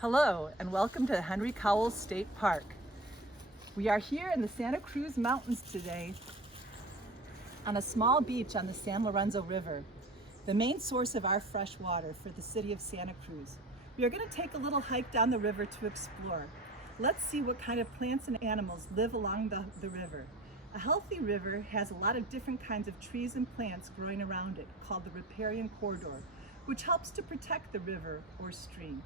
Hello and welcome to Henry Cowell State Park. We are here in the Santa Cruz Mountains today on a small beach on the San Lorenzo River, the main source of our fresh water for the city of Santa Cruz. We are going to take a little hike down the river to explore. Let's see what kind of plants and animals live along the river. A healthy river has a lot of different kinds of trees and plants growing around it, called the riparian corridor, which helps to protect the river or stream.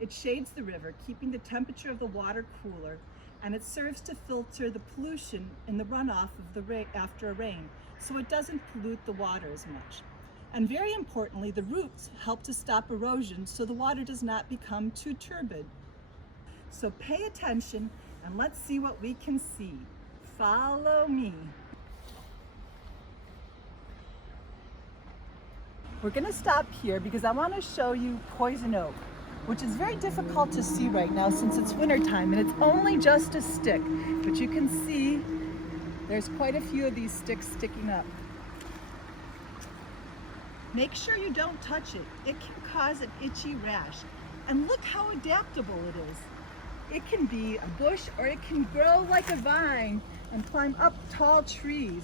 It shades the river, keeping the temperature of the water cooler, and it serves to filter the pollution in the runoff of after a rain, so it doesn't pollute the water as much. And very importantly, the roots help to stop erosion so the water does not become too turbid. So pay attention and let's see what we can see. Follow me. We're going to stop here because I want to show you poison oak, which is very difficult to see right now since it's wintertime and it's only just a stick. But you can see there's quite a few of these sticks sticking up. Make sure you don't touch it. It can cause an itchy rash. And look how adaptable it is. It can be a bush or it can grow like a vine and climb up tall trees.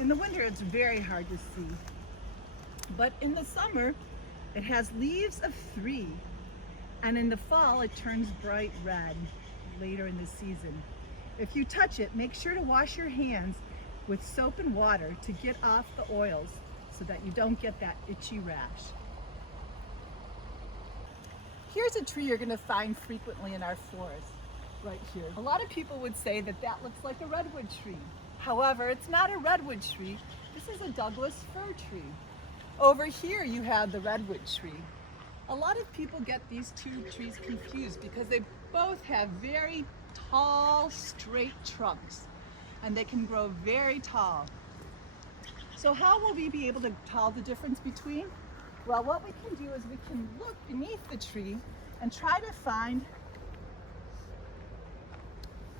In the winter, it's very hard to see. But in the summer, it has leaves of 3, and in the fall it turns bright red later in the season. If you touch it, make sure to wash your hands with soap and water to get off the oils so that you don't get that itchy rash. Here's a tree you're going to find frequently in our forest, right here. A lot of people would say that that looks like a redwood tree. However, it's not a redwood tree. This is a Douglas fir tree. Over here you have the redwood tree. A lot of people get these two trees confused because they both have very tall, straight trunks, and they can grow very tall. So how will we be able to tell the difference between? Well, what we can do is we can look beneath the tree and try to find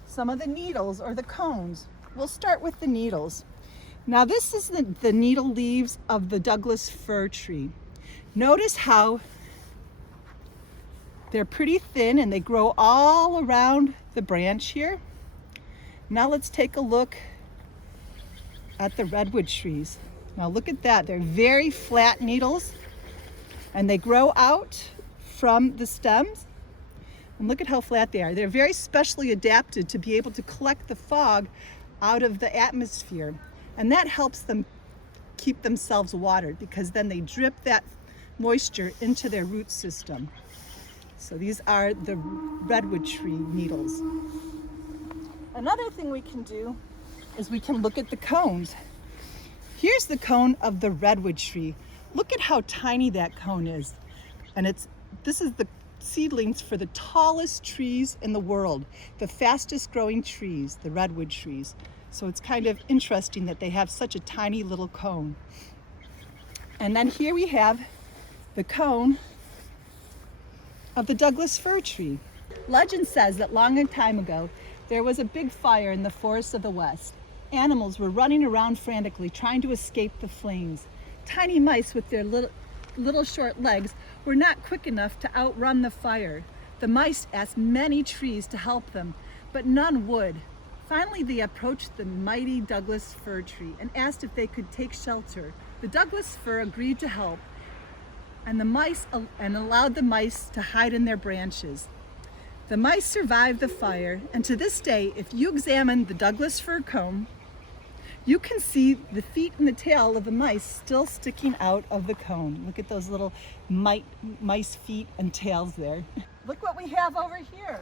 some of the needles or the cones. We'll start with the needles. Now this is the needle leaves of the Douglas fir tree. Notice how they're pretty thin and they grow all around the branch here. Now let's take a look at the redwood trees. Now look at that, they're very flat needles and they grow out from the stems. And look at how flat they are. They're very specially adapted to be able to collect the fog out of the atmosphere. And that helps them keep themselves watered because then they drip that moisture into their root system. So these are the redwood tree needles. Another thing we can do is we can look at the cones. Here's the cone of the redwood tree. Look at how tiny that cone is. And this is the seedlings for the tallest trees in the world, the fastest growing trees, the redwood trees. So it's kind of interesting that they have such a tiny little cone. And then here we have the cone of the Douglas fir tree. Legend says that long a time ago, there was a big fire in the forests of the West. Animals were running around frantically trying to escape the flames. Tiny mice with their little short legs were not quick enough to outrun the fire. The mice asked many trees to help them, but none would. Finally, they approached the mighty Douglas fir tree and asked if they could take shelter. The Douglas fir agreed to help, and allowed the mice to hide in their branches. The mice survived the fire, and to this day, if you examine the Douglas fir cone, you can see the feet and the tail of the mice still sticking out of the cone. Look at those little mice feet and tails there. Look what we have over here.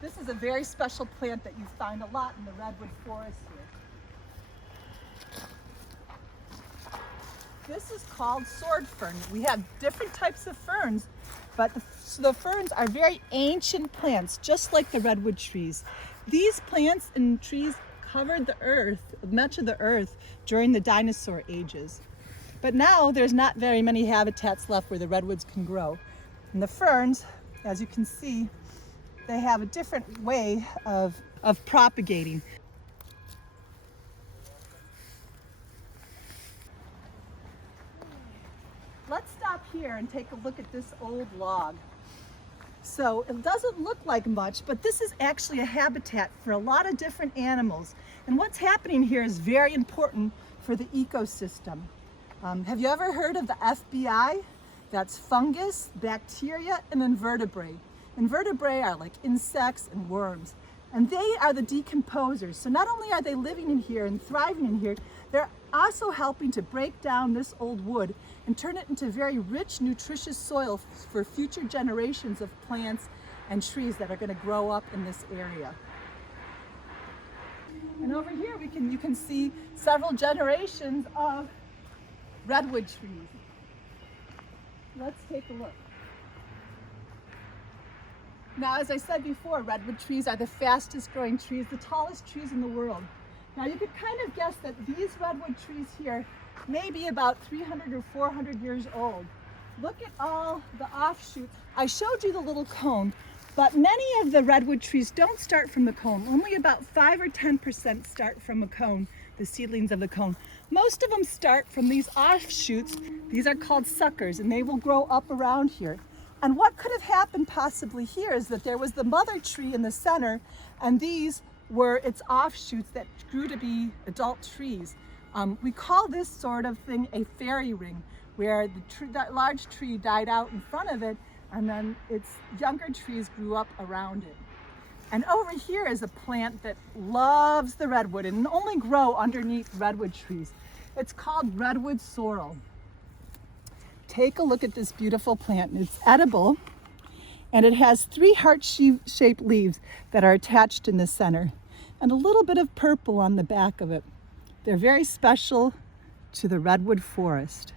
This is a very special plant that you find a lot in the redwood forest here. This is called sword fern. We have different types of ferns, but the ferns are very ancient plants, just like the redwood trees. These plants and trees covered the earth, much of the earth, during the dinosaur ages. But now there's not very many habitats left where the redwoods can grow. And the ferns, as you can see, they have a different way of propagating. Let's stop here and take a look at this old log. So it doesn't look like much, but this is actually a habitat for a lot of different animals. And what's happening here is very important for the ecosystem. Have you ever heard of the FBI? That's fungus, bacteria, and invertebrate. Invertebrate are like insects and worms, and they are the decomposers. So not only are they living in here and thriving in here, they're also helping to break down this old wood and turn it into very rich, nutritious soil for future generations of plants and trees that are going to grow up in this area. And over here you can see several generations of redwood trees. Let's take a look. Now, as I said before, redwood trees are the fastest growing trees, the tallest trees in the world. Now you could kind of guess that these redwood trees here may be about 300 or 400 years old. Look at all the offshoots. I showed you the little cone, but many of the redwood trees don't start from the cone. Only about 5 or 10% start from a cone, the seedlings of the cone. Most of them start from these offshoots. These are called suckers, and they will grow up around here. And what could have happened possibly here is that there was the mother tree in the center, and these were its offshoots that grew to be adult trees. We call this sort of thing a fairy ring, where that large tree died out in front of it, and then its younger trees grew up around it. And over here is a plant that loves the redwood and only grow underneath redwood trees. It's called redwood sorrel. Take a look at this beautiful plant. It's edible, and it has 3 heart-shaped leaves that are attached in the center, and a little bit of purple on the back of it. They're very special to the redwood forest.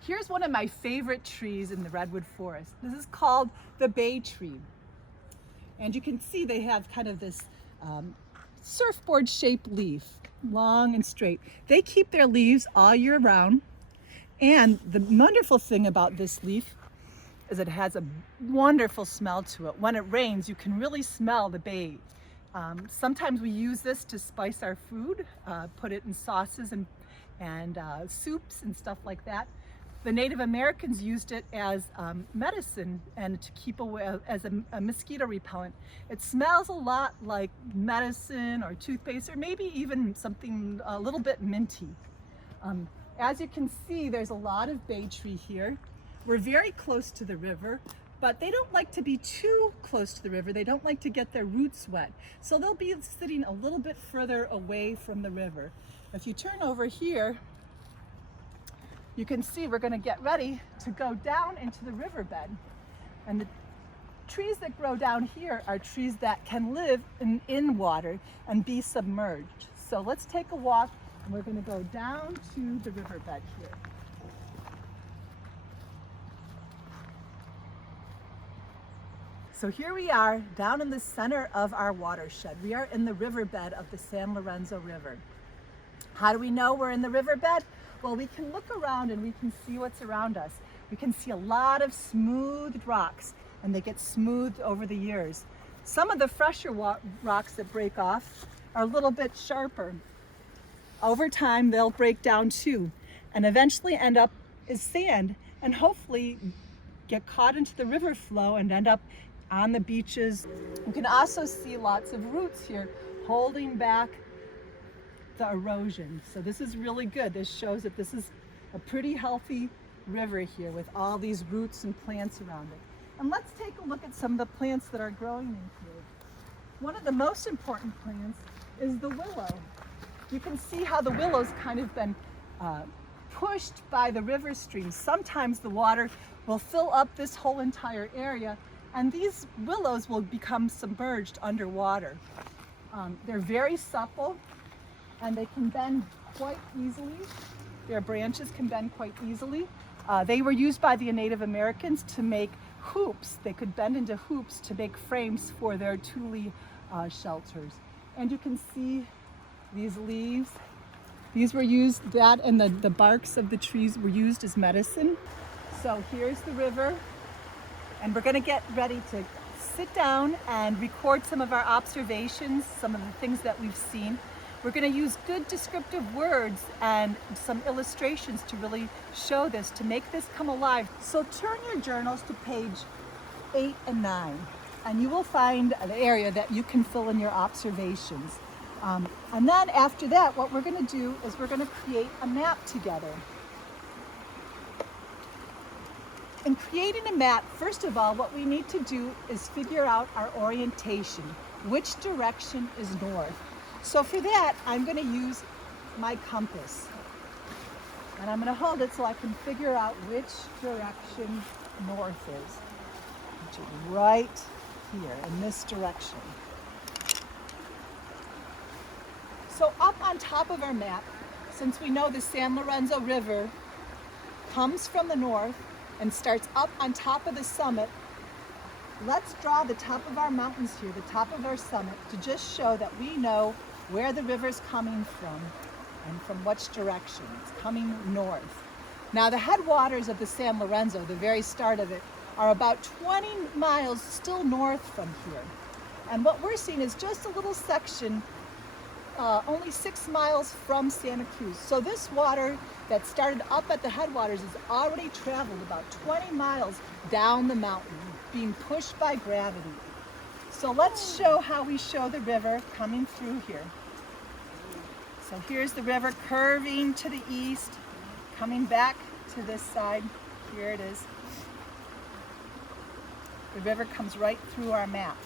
Here's one of my favorite trees in the redwood forest. This is called the bay tree. And you can see they have kind of this surfboard-shaped leaf, long and straight. They keep their leaves all year round. And the wonderful thing about this leaf is it has a wonderful smell to it. When it rains, you can really smell the bay. Sometimes we use this to spice our food, put it in sauces and soups and stuff like that. The Native Americans used it as medicine and to keep away as a mosquito repellent. It smells a lot like medicine or toothpaste, or maybe even something a little bit minty. As you can see, there's a lot of bay tree here. We're very close to the river, but they don't like to be too close to the river. They don't like to get their roots wet. So they'll be sitting a little bit further away from the river. If you turn over here, you can see we're going to get ready to go down into the riverbed. And the trees that grow down here are trees that can live in water and be submerged. So let's take a walk, and we're going to go down to the riverbed here. So here we are down in the center of our watershed. We are in the riverbed of the San Lorenzo River. How do we know we're in the riverbed? Well, we can look around and we can see what's around us. We can see a lot of smooth rocks, and they get smoothed over the years. Some of the fresher rocks that break off are a little bit sharper. Over time, they'll break down too, and eventually end up as sand, and hopefully get caught into the river flow and end up on the beaches. You can also see lots of roots here holding back the erosion. So this is really good. This shows that this is a pretty healthy river here with all these roots and plants around it. And let's take a look at some of the plants that are growing in here. One of the most important plants is the willow. You can see how the willow's kind of been pushed by the river stream. Sometimes the water will fill up this whole entire area, and these willows will become submerged underwater. They're very supple, and they can bend quite easily. Their branches can bend quite easily. They were used by the Native Americans to make hoops. They could bend into hoops to make frames for their tule shelters. And you can see these leaves. These were used, that and the barks of the trees were used as medicine. So here's the river, and we're gonna get ready to sit down and record some of our observations, some of the things that we've seen. We're going to use good descriptive words and some illustrations to really show this, to make this come alive. So turn your journals to page 8 and 9, and you will find an area that you can fill in your observations. And then after that, what we're going to do is we're going to create a map together. In creating a map, first of all, what we need to do is figure out our orientation. Which direction is north? So for that, I'm going to use my compass. And I'm going to hold it so I can figure out which direction north is. Which is right here, in this direction. So up on top of our map, since we know the San Lorenzo River comes from the north and starts up on top of the summit, let's draw the top of our mountains here, the top of our summit, to just show that we know where the river's coming from and from which direction. It's coming north. Now the headwaters of the San Lorenzo, the very start of it, are about 20 miles still north from here. And what we're seeing is just a little section, only 6 miles from Santa Cruz. So this water that started up at the headwaters has already traveled about 20 miles down the mountain, being pushed by gravity. So let's show how we show the river coming through here. So here's the river curving to the east, coming back to this side. Here it is. The river comes right through our map.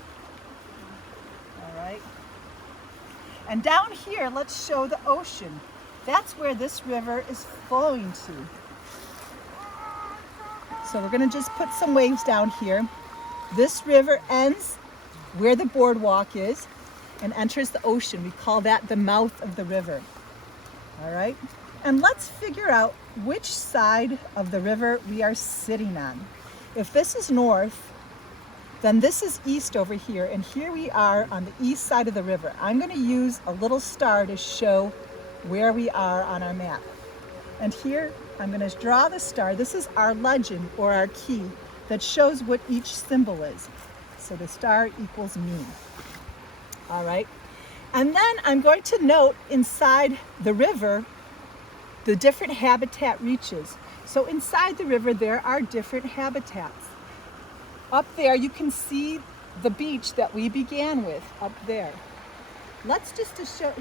All right. And down here, let's show the ocean. That's where this river is flowing to. So we're going to just put some waves down here. This river ends where the boardwalk is and enters the ocean. We call that the mouth of the river. All right? And let's figure out which side of the river we are sitting on. If this is north, then this is east over here, and here we are on the east side of the river. I'm going to use a little star to show where we are on our map. And here I'm going to draw the star. This is our legend or our key that shows what each symbol is. So the star equals me. All right. And then I'm going to note inside the river the different habitat reaches. So inside the river there are different habitats. Up there you can see the beach that we began with up there. Let's just to show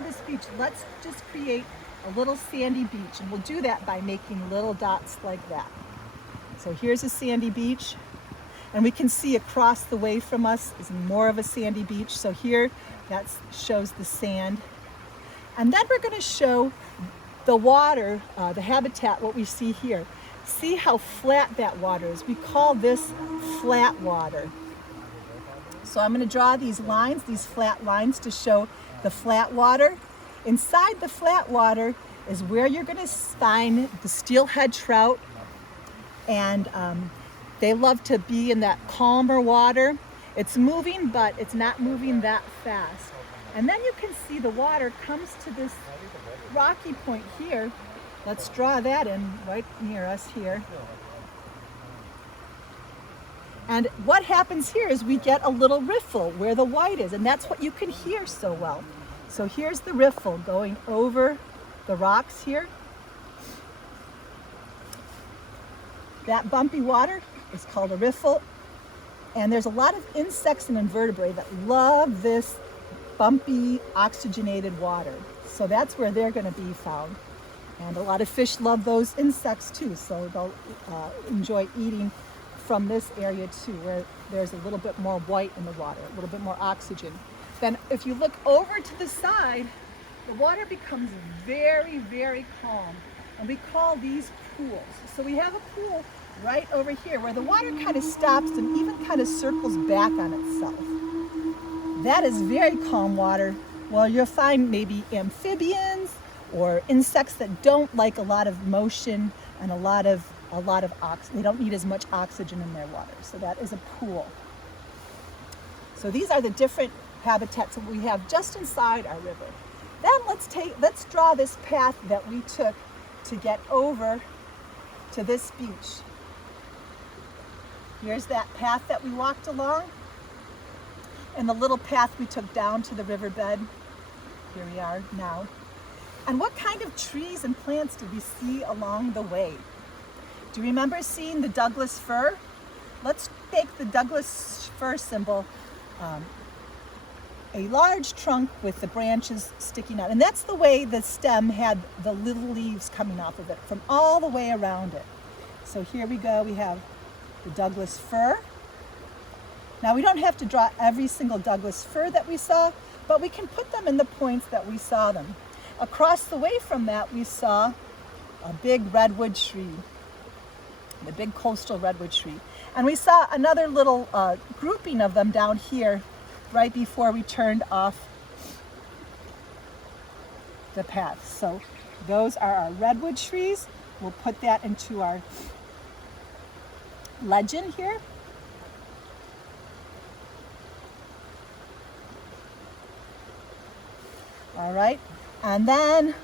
this beach, let's just create a little sandy beach, and we'll do that by making little dots like that. So here's a sandy beach, and we can see across the way from us is more of a sandy beach. So here that shows the sand. And then we're going to show the water, the habitat, what we see here. See how flat that water is. We call this flat water. So I'm going to draw these lines, these flat lines, to show the flat water. Inside the flat water is where you're going to find the steelhead trout, and they love to be in that calmer water. It's moving, but it's not moving that fast. And then you can see the water comes to this rocky point here. Let's draw that in right near us here. And what happens here is we get a little riffle where the white is, and that's what you can hear so well. So here's the riffle going over the rocks here. That bumpy water is called a riffle, and there's a lot of insects and invertebrates that love this bumpy, oxygenated water. So that's where they're going to be found. And a lot of fish love those insects too, so they'll enjoy eating from this area too, where there's a little bit more white in the water, a little bit more oxygen. Then if you look over to the side, the water becomes very, very calm, and we call these pools. So we have a pool right over here where the water kind of stops and even kind of circles back on itself. That is very calm water. Well, you'll find maybe amphibians or insects that don't like a lot of motion and a lot of oxygen. They don't need as much oxygen in their water. So that is a pool. So these are the different habitats that we have just inside our river. Then let's draw this path that we took to get over to this beach. Here's that path that we walked along, and the little path we took down to the riverbed. Here we are now. And what kind of trees and plants did we see along the way? Do you remember seeing the Douglas fir? Let's make the Douglas fir symbol a large trunk with the branches sticking out. And that's the way the stem had the little leaves coming off of it from all the way around it. So here we go, we have the Douglas fir. Now we don't have to draw every single Douglas fir that we saw, but we can put them in the points that we saw them. Across the way from that, we saw a big redwood tree, the big coastal redwood tree. And we saw another little grouping of them down here right before we turned off the path. So those are our redwood trees. We'll put that into our legend here. All right, and then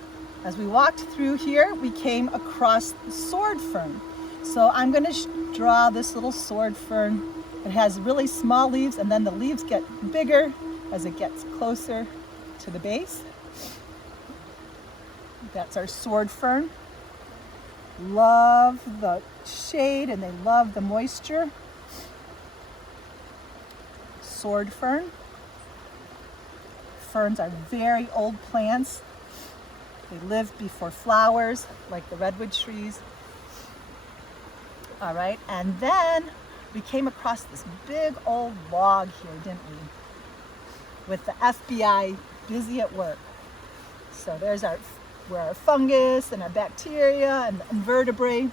as we walked through here, we came across the sword fern. So I'm going to draw this little sword fern. It has really small leaves, and then the leaves get bigger as it gets closer to the base. That's our sword fern. Love the shade and they love the moisture. Sword fern. Ferns are very old plants. They lived before flowers, like the redwood trees. All right, and then we came across this big old log here, didn't we? With the FBI busy at work. So there's where our fungus and our bacteria and invertebrate.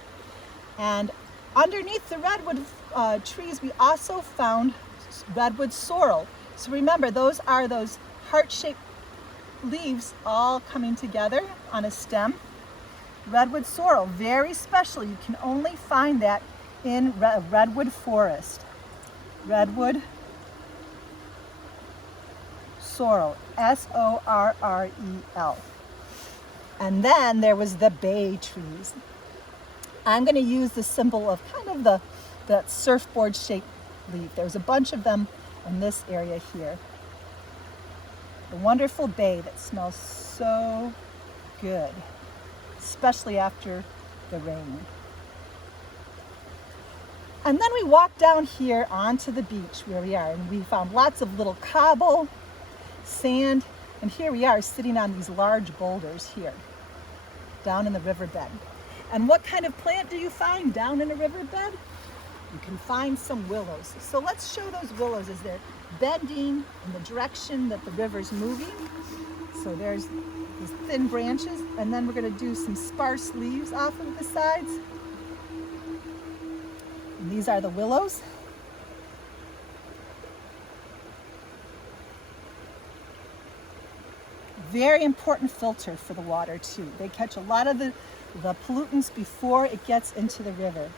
And underneath the redwood trees, we also found redwood sorrel. So remember, those are those heart-shaped leaves all coming together on a stem. Redwood sorrel, very special. You can only find that in redwood forest. Redwood sorrel, S-O-R-R-E-L. And then there was the bay trees. I'm going to use the symbol of kind of that surfboard shaped leaf. There's a bunch of them in this area here. The wonderful bay that smells so good, especially after the rain. And then we walked down here onto the beach where we are, and we found lots of little cobble, sand, and here we are sitting on these large boulders here, down in the riverbed. And what kind of plant do you find down in a riverbed? You can find some willows. So let's show those willows as they're bending in the direction that the river's moving. So there's these thin branches, and then we're going to do some sparse leaves off of the sides. And these are the willows. Very important filter for the water too. They catch a lot of the pollutants before it gets into the river.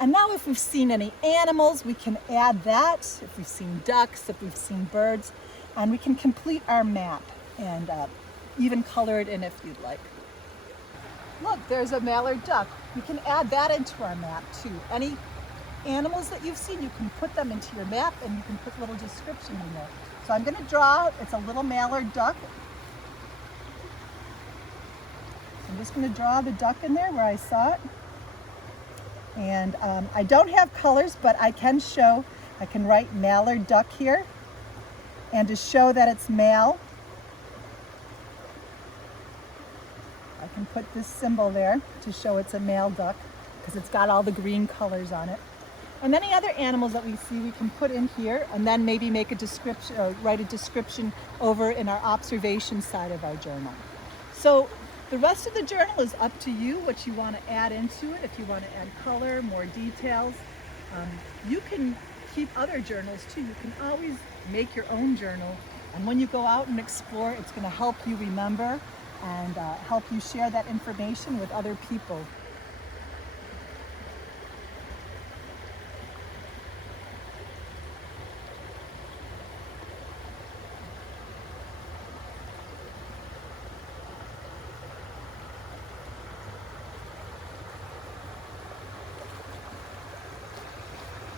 And now if we've seen any animals, we can add that. If we've seen ducks, if we've seen birds, and we can complete our map and even color it in if you'd like. Look, there's a mallard duck. We can add that into our map too. Any animals that you've seen, you can put them into your map and you can put little description in there. So I'm going to draw, it's a little mallard duck. I'm just going to draw the duck in there where I saw it. And I don't have colors, but I can write mallard duck here. And to show that it's male, I can put this symbol there to show it's a male duck because it's got all the green colors on it. And any other animals that we see, we can put in here and then maybe make a description or write a description over in our observation side of our journal. So the rest of the journal is up to you, what you want to add into it. If you want to add color, more details, you can keep other journals too. You can always make your own journal. And when you go out and explore, it's going to help you remember and help you share that information with other people.